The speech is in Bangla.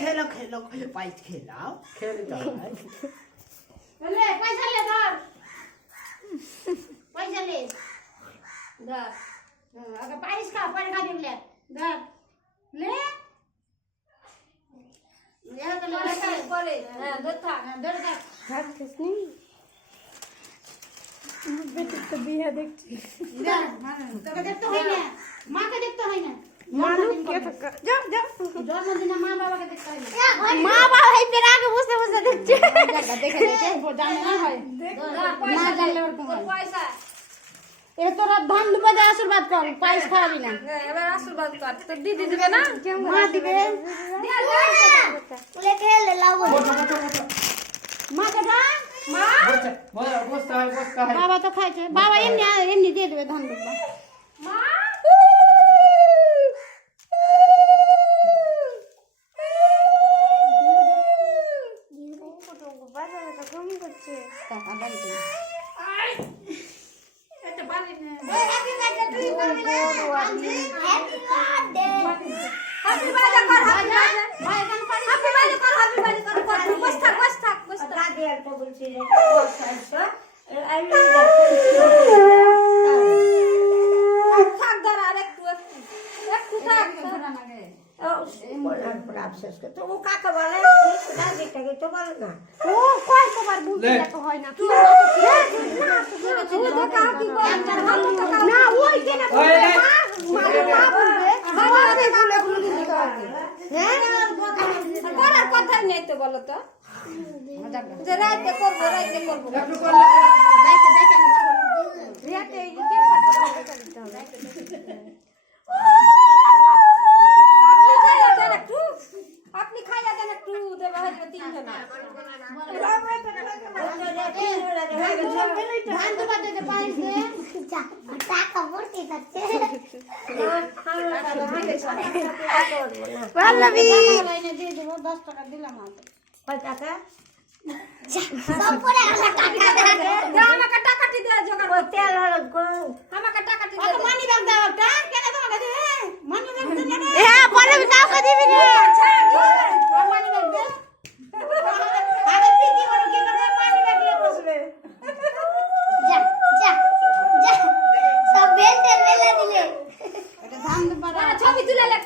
খেলো খেলো পাইস খেলাও খেলে দাও ले पैसा ले धर पैसा ले धर अगर पाइस खा पर खा दे ले धर ले ये तो ले करे हां धर था धर था हाथ किसने बेटी तो बिया देखती धर तो देखते है ना मां के देखते है ना मालूम क्या था जा जा जन्मदिन मां बाबा के देखते है माँ बाप है फिर आगे मुझसे मुझसे देखते देखे देखे वो जाने ना है ना जाने और को पैसा ए तोरा धान दुबे दे आशीर्वाद कर पैसा खाबी ना এবার আশীর্বাদ কর তো দিদি দিবে না मां दिबे ले खेल लाओ मां के धान माँ বসতে হয় बाबा तो खाए छे बाबा एमनी दे देबे धान दुबे माँ টাকা দাও তো এটা বালি না happy birthday to you happy birthday happy birthday कर भाई गन पानी हैप्पी बर्थडे कर बस থাক दादी একটা বলছি রে বসাইছো থাক ধর আর একটু থাক अफसोस कर तो वो काका बोले दादी के तो बोल ना ও কয় কবার বুঝতে তো হয় না তুই তো কাউ কি করে না ওই যে না মা বলবে বাবা রে বলে বলে দিতে হবে হ্যাঁ করার কথা নেই তো বলো তো যে রাইতে করবো একটু করলে লাইতে দেখে আমি রিয়াতে এই যে কাটতে হবে আপনি খাইয়া দেন একটু দেবা হইবে তিনজন ধান দুবা দে পাইস দে টাকা ভর্তি যাচ্ছে পল্লবী লাইনে দিয়ে দেব 10 টাকা দিলাম আজ কয় টাকা সব পরে আমাকে টাকাটি দে জোগাড় ওই তেল হলো গো আমাকে টাকাটি কত মানি ব্যাগ দাও টাকা কেন তোমাকে দে মানি ব্যাগ দে না হ্যাঁ পল্লবী কাউকে দিবি রে মানি ব্যাগ দে আরে পিটি বড় কি করে মানি ব্যাগ নিয়ে বসবে যা সব বেল তেল মেলা দিলে এটা ধান দুবা ছবি তুলে লেখ